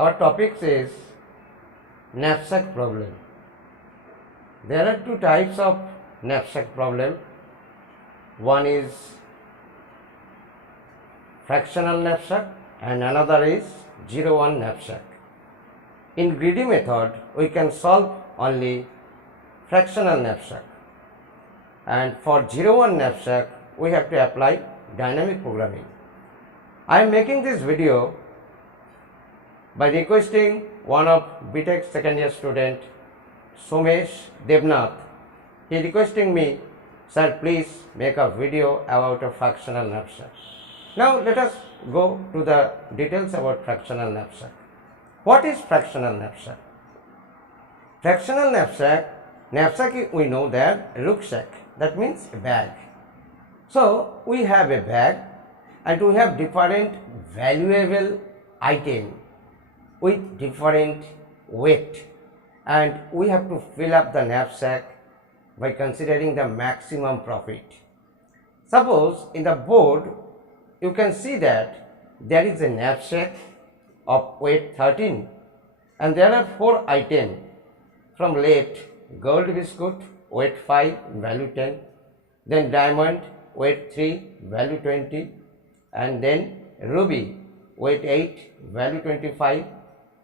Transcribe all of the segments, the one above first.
Our topic is knapsack problem. There are two types of knapsack problem. One is fractional knapsack and another is 0-1 knapsack. In greedy method, we can solve only fractional knapsack, and for 0-1 knapsack, we have to apply dynamic programming. I am making this video by requesting one of B.Tech second year student, Somesh Devnath. He requesting me, sir, please make a video about a fractional knapsack. Now let us go to the details about fractional knapsack. What is fractional knapsack? Fractional knapsack we know that rucksack, that means a bag. So we have a bag and we have different valuable item with different weight, and we have to fill up the knapsack by considering the maximum profit. Suppose in the board you can see that there is a knapsack of weight 13 and there are 4 items. From left, gold biscuit weight 5 value 10, then diamond weight 3 value 20, and then ruby weight 8 value 25,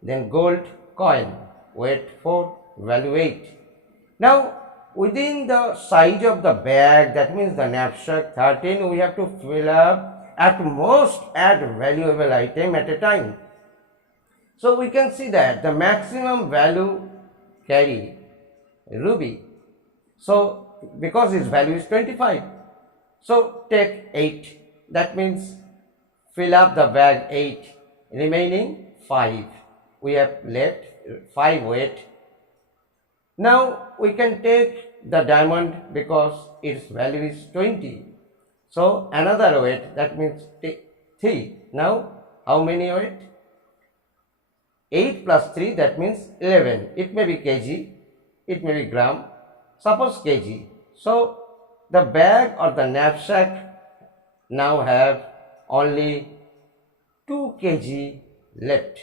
then gold coin weight 4 value 8. Now within the size of the bag, that means the knapsack 13, we have to fill up at most add valuable item at a time. So we can see that the maximum value carry ruby. So because its value is 25, so take 8, that means fill up the bag 8, remaining 5. We have left 5 weight. Now we can take the diamond because its value is 20. So another weight, that means 3. Now how many weight? 8 plus 3, that means 11. It may be kg, it may be gram, suppose kg. So the bag or the knapsack now have only 2 kg left.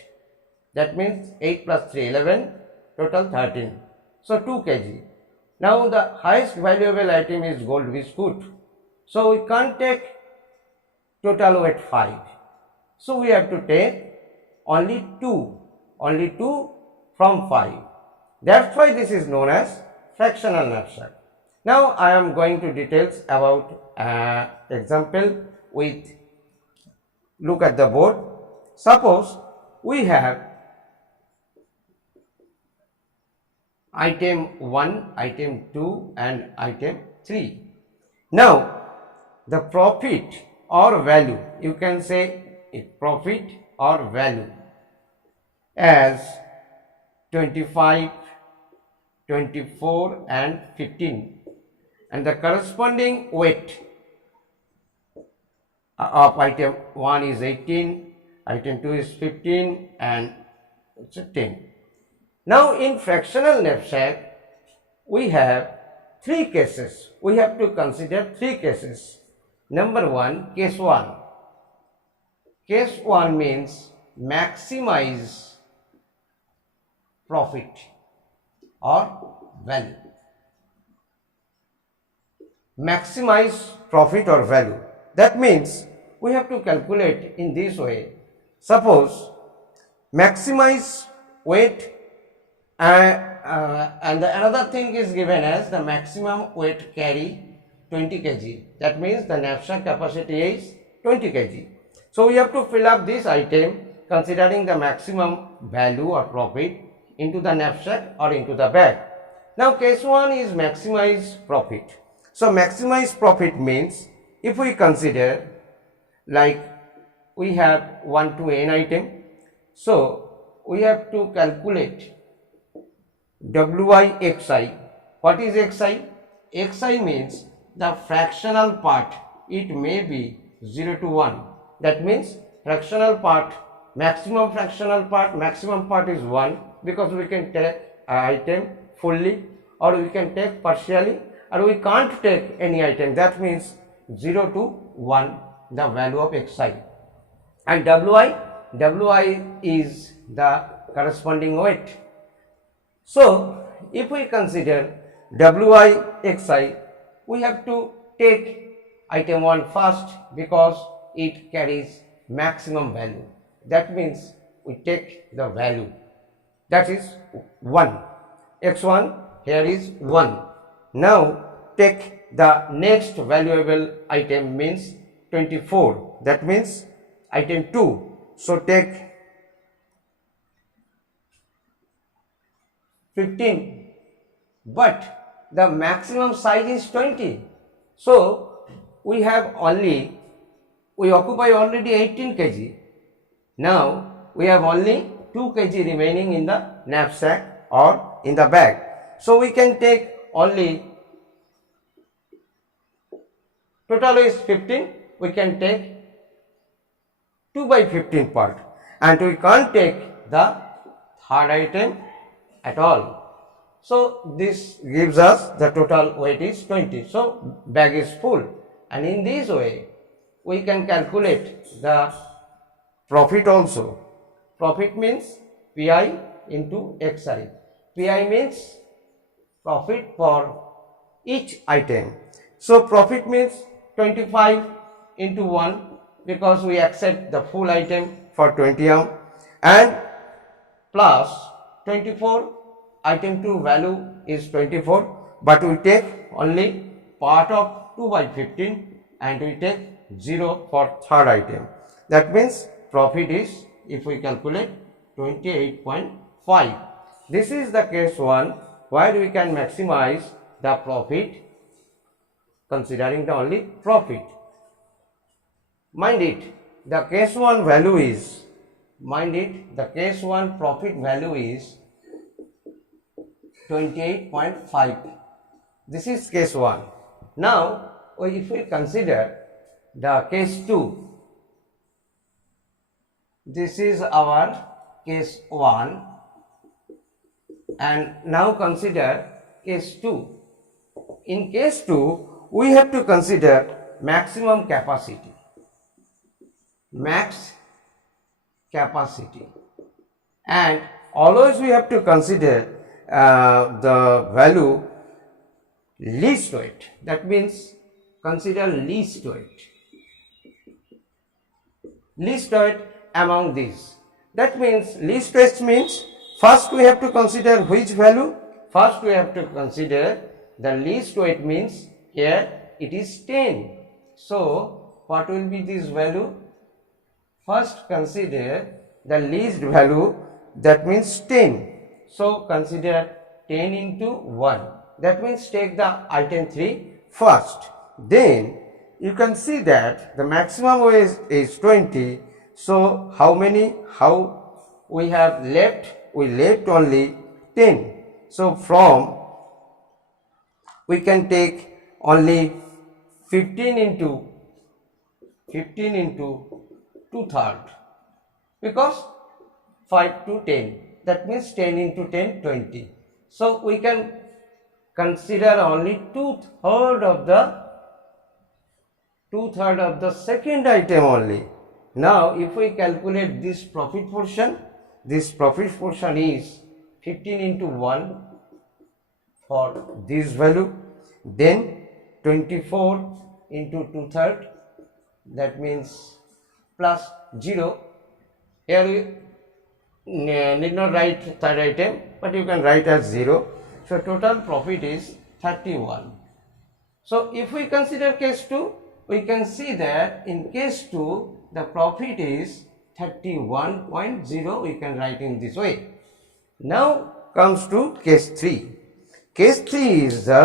That means 8 plus 3, 11, total 13. So 2 kg. Now the highest valuable item is gold biscuit. So we can't take total weight 5. So we have to take only 2 from 5. That's why this is known as fractional knapsack. Now I am going to details about example with, look at the board. Suppose we have item 1, item 2 and item 3. Now the profit or value, you can say it profit or value as 25, 24 and 15, and the corresponding weight of item 1 is 18, item 2 is 15 and it's 10. Now in fractional knapsack we have 3 cases. We have to consider 3 cases. Number 1, case 1. Case 1 means maximize profit or value. Maximize profit or value. That means we have to calculate in this way. Suppose maximize weight and the another thing is given as the maximum weight carry 20 kg. That means the knapsack capacity is 20 kg. So we have to fill up this item considering the maximum value or profit into the knapsack or into the bag. Now case 1 is maximize profit. So maximize profit means if we consider like we have 1 to n item, so we have to calculate wi xi. What is xi? Xi means the fractional part, it may be 0 to 1. That means fractional part, maximum part is 1, because we can take item fully or we can take partially or we can't take any item. That means 0 to 1 the value of xi, and wi Wi is the corresponding weight. So if we consider Wi xi, we have to take item 1 first because it carries maximum value. That means we take the value, that is 1. X1 here is 1. Now take the next valuable item means 24. That means item 2. So take 15, but the maximum size is 20. So we occupy already 18 kg. Now we have only 2 kg remaining in the knapsack or in the bag. So we can take only, total is 15, we can take 2 by 15 part, and we can't take the third item at all. So this gives us the total weight is 20. So bag is full, and in this way we can calculate the profit also. Profit means Pi into Xi. Pi means profit for each item. So profit means 25 into 1 because we accept the full item for 20 and plus 24, item 2 value is 24, but we take only part of 2 by 15 and we take 0 for third item. That means profit is, if we calculate, 28.5. This is the case 1 where we can maximize the profit considering the only profit. Mind it, the case 1 value is, the case 1 profit value is 28.5. This is case 1. Now if we consider the case 2, this is our case 1, and now consider case 2. In case 2, we have to consider maximum capacity. Max capacity, and always we have to consider the value least weight. That means consider least weight. Least weight among these. That means least weight means first we have to consider which value. First we have to consider the least weight means here it is 10. So what will be this value? First consider the least value, that means 10. So consider 10 into 1. That means take the item 3 first. Then you can see that the maximum weight is 20. So how we have left? We left only 10. So from we can take only 15 into 2/3 because 5 to 10, that means 10 into 10, 20. So we can consider only 2/3 of the second item only. Now if we calculate this profit portion is 15 into 1 for this value, then 24 into 2/3, that means plus 0. Here you need not write third item, but you can write as 0. So total profit is 31. So if we consider case 2, we can see that in case 2 the profit is 31.0. We can write in this way. Now comes to case 3. Case 3 is the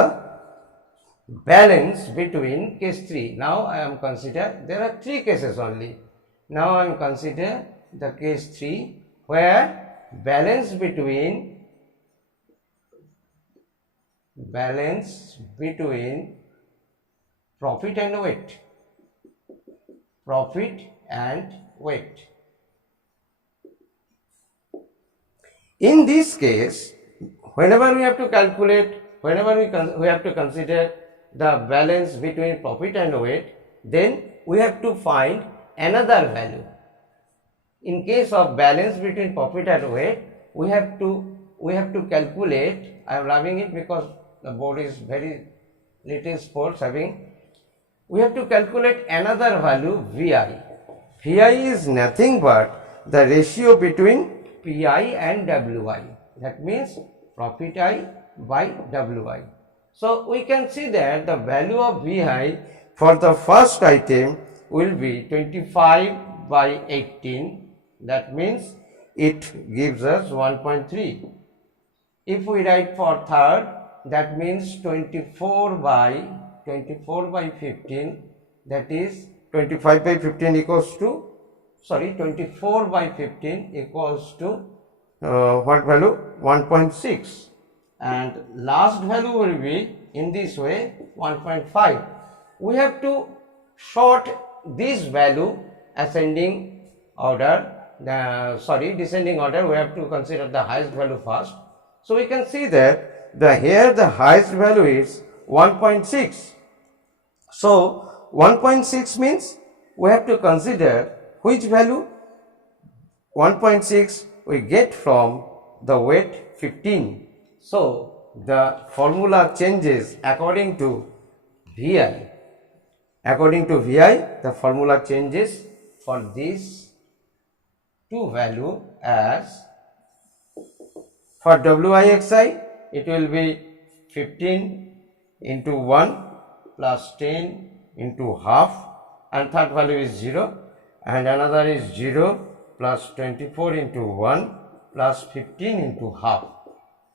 balance between case 3. Now I am consider, there are 3 cases only. Now I am consider the case 3 where balance between profit and weight. Profit and weight. In this case, whenever we have to calculate, we have to consider the balance between profit and weight, then we have to find another value. In case of balance between profit and weight, we have to calculate. I am rubbing it because the board is very little sports having. We have to calculate another value VI. VI is nothing but the ratio between PI and WI. That means profit I by WI. So we can see that the value of VI for the first item will be 25 by 18. That means it gives us 1.3. If we write for third, that means 24 by 15, that is 25 by 15 equals to, 24 by 15 equals to what value? 1.6, and last value will be in this way 1.5. We have to sort this value ascending order, descending order. We have to consider the highest value first. So we can see that here the highest value is 1.6. So 1.6 means we have to consider which value? 1.6 we get from the weight 15. So the formula changes according to VI. According to VI, the formula changes for these two value as for WIXI, it will be 15 into 1 plus 10 into half, and third value is 0, and another is 0 plus 24 into 1 plus 15 into half.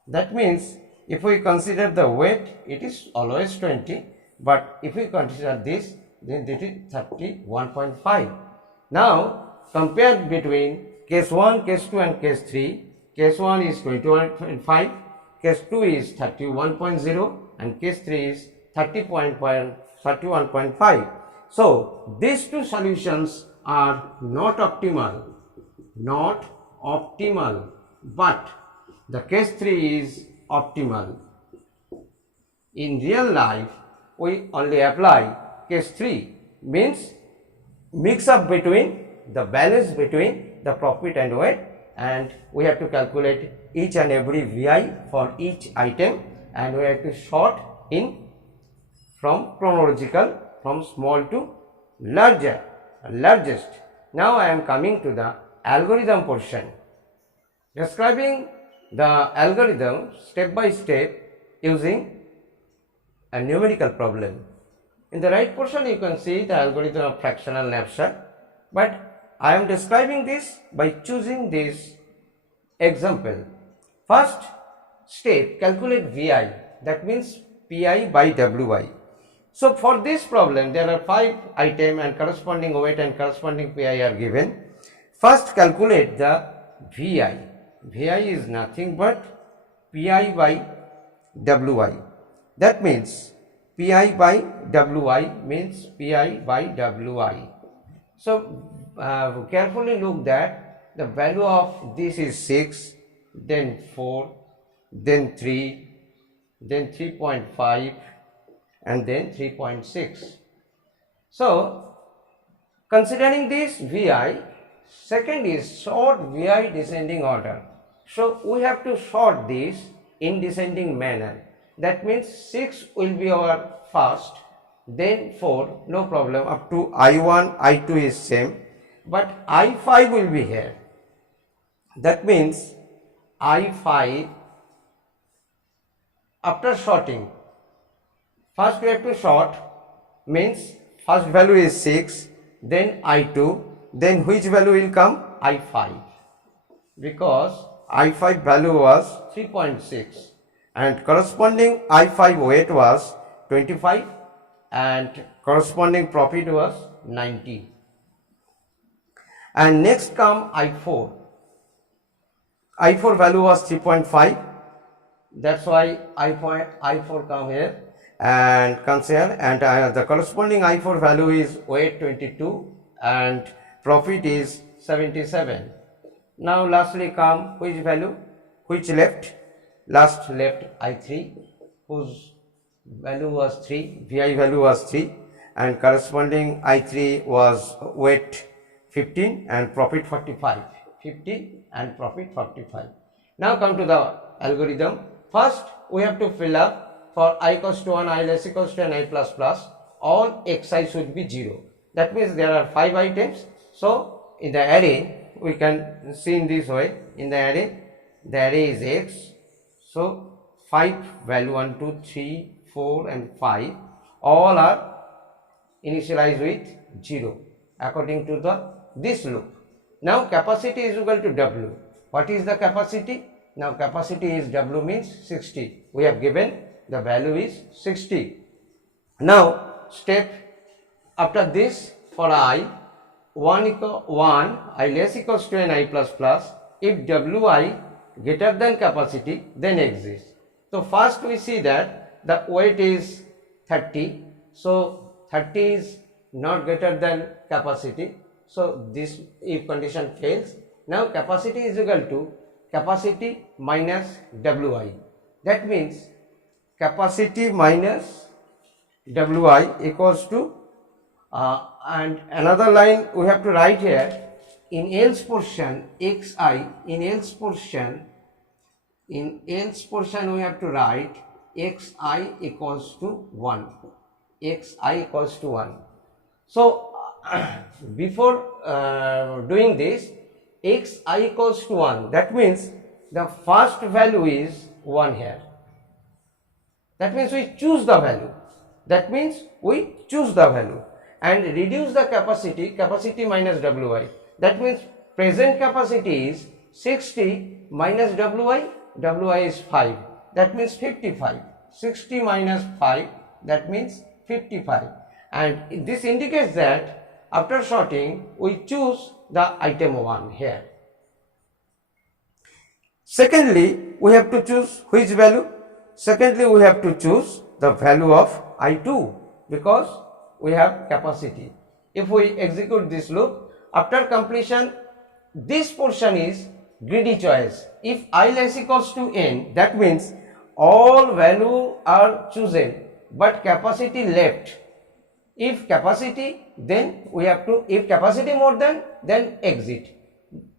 That means if we consider the weight, it is always 20, but if we consider this, then it is 31.5. Now compare between case 1, case 2 and case 3. Case 1 is 21.5, case 2 is 31.0, and case 3 is 31.5. So these two solutions are not optimal, but the case 3 is optimal. In real life, we only apply case 3, means mix up between the balance between the profit and weight, and we have to calculate each and every VI for each item, and we have to sort in from chronological, from small to largest. Now I am coming to the algorithm portion, describing the algorithm step by step using a numerical problem. In the right portion you can see the algorithm of fractional knapsack, but I am describing this by choosing this example. First step, calculate VI, that means PI by WI. So for this problem there are 5 items and corresponding weight and corresponding PI are given. First calculate the VI. VI is nothing but PI by WI. That means PI by WI means PI by WI. So carefully look that the value of this is 6, then 4, then 3, then 3.5, and then 3.6. So considering this VI, second is sort VI descending order. So we have to sort this in descending manner. That means 6 will be our first, then 4, no problem, up to I1, I2 is same, but I5 will be here. That means I5, after sorting, first we have to sort, means first value is 6, then I2, then which value will come? I5, because I5 value was 3.6 and corresponding I5 weight was 25 and corresponding profit was 90. And next come I4. I4 value was 3.5, that's why I4 come here and comes here, and the corresponding I4 value is weight 22 and profit is 77. Now lastly come which value? Which left? Last left I3, whose value was 3, VI value was 3, and corresponding I3 was weight 15 and profit 45. 50 and profit 45. Now come to the algorithm. First we have to fill up for I equals to 1, I less equals to n, I plus plus, all xi should be 0. That means there are 5 items. So in the array we can see in this way. In the array is x. So 5 value 1, 2, 3, 4 and 5 all are initialized with 0 according to this loop. Now capacity is equal to W. What is the capacity? Now capacity is W means 60. We have given the value is 60. Now step after this, for I 1 I less equals to n, I plus plus, if Wi greater than capacity then exists. So first we see that the weight is 30. So 30 is not greater than capacity. So this if condition fails, now capacity is equal to capacity minus Wi. That means capacity minus Wi equals to and another line we have to write here, in else portion xi, in else portion we have to write xi equals to 1, xi equals to 1. So before doing this, xi equals to 1, that means the first value is 1 here. That means we choose the value. That means we choose the value and reduce the capacity minus Wi. That means present capacity is 60 minus Wi is 5. That means 55. 60 minus 5, that means 55. And this indicates that after sorting we choose the item 1 here. Secondly, we have to choose which value? Secondly, we have to choose the value of I2 because we have capacity. If we execute this loop, after completion, this portion is greedy choice. If I less equals to n, that means all value are chosen but capacity left. If capacity, then we have to, if capacity more than, then exit.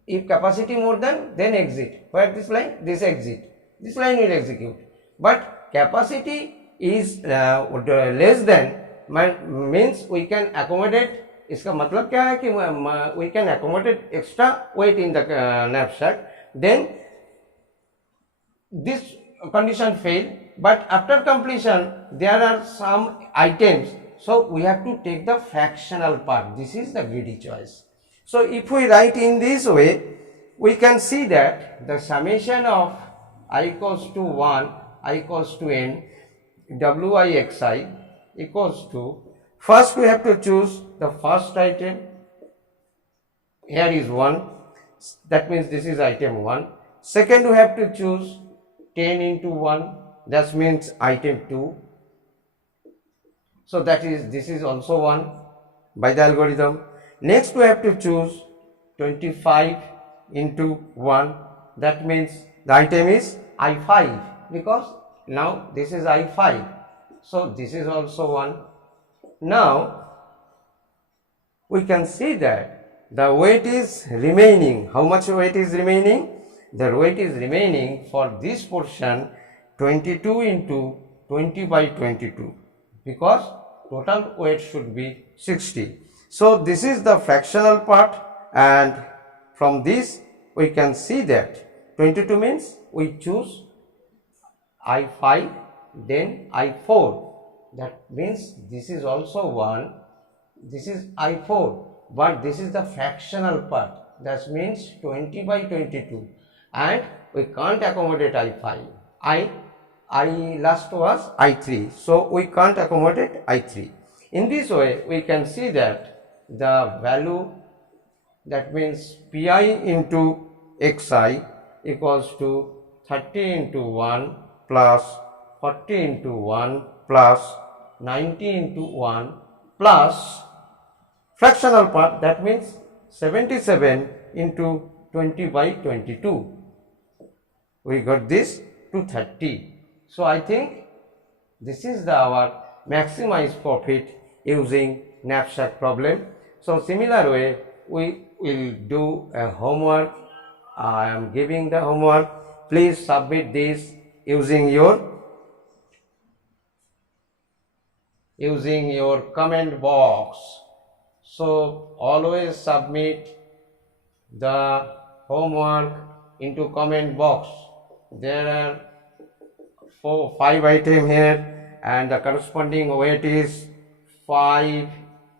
If capacity more than, then exit. Where this line? This exit. This line will execute. But capacity is less than means we can accommodate. इसका मतलब क्या है कि we can accommodate extra weight in the knapsack. Then this condition fail. But after completion, there are some items. So we have to take the fractional part. This is the greedy choice. So if we write in this way, we can see that the summation of I equals to 1, I equals to n, Wi xi equals to, first we have to choose the first item. Here is 1. That means this is item 1. Second we have to choose 10 into 1. That means item 2. So that is, this is also 1 by the algorithm. Next we have to choose 25 into 1. That means the item is I5 because now this is I5. So this is also 1. Now we can see that the weight is remaining. How much weight is remaining? The weight is remaining for this portion 22 into 20 by 22 because total weight should be 60. So this is the fractional part, and from this we can see that 22 means we choose I5 then I4. That means this is also 1, this is I4, but this is the fractional part. That means 20 by 22 and we can't accommodate I5. I last was I3, so we can't accommodate I3. In this way we can see that the value, that means Pi into Xi equals to 30 into 1 plus 40 into 1 plus 90 into 1 plus fractional part, that means 77 into 20 by 22. We got this to 30. So I think this is our maximized profit using knapsack problem. So similar way we will do a homework. I am giving the homework. Please submit this using your comment box. So always submit the homework into comment box. There are 5 items here, and the corresponding weight is 5,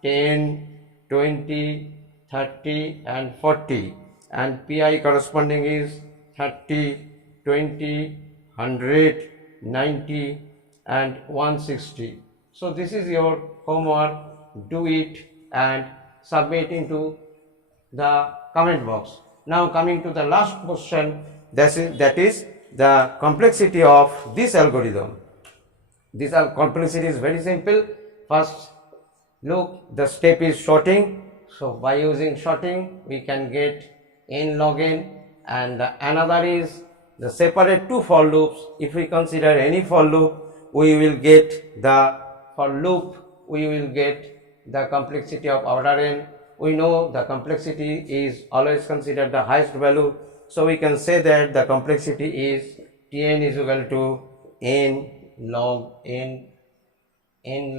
10, 20, 30 and 40, and PI corresponding is 30, 20, 100, 90 and 160. So this is your homework. Do it and submit into the comment box. Now coming to the last question, that is the complexity of this algorithm. This complexity is very simple. First, look, the step is sorting. So by using sorting, we can get nlogn, and another is the separate two for loops. If we consider any for loop, we will get the complexity of order n. We know the complexity is always considered the highest value, so we can say that the complexity is Tn is equal to n log n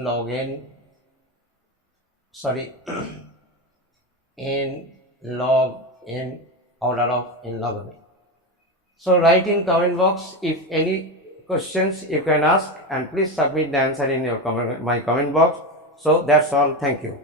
log n order of n log n. So write in comment box if any questions you can ask, and please submit the answer in your my comment box. So that's all. Thank you.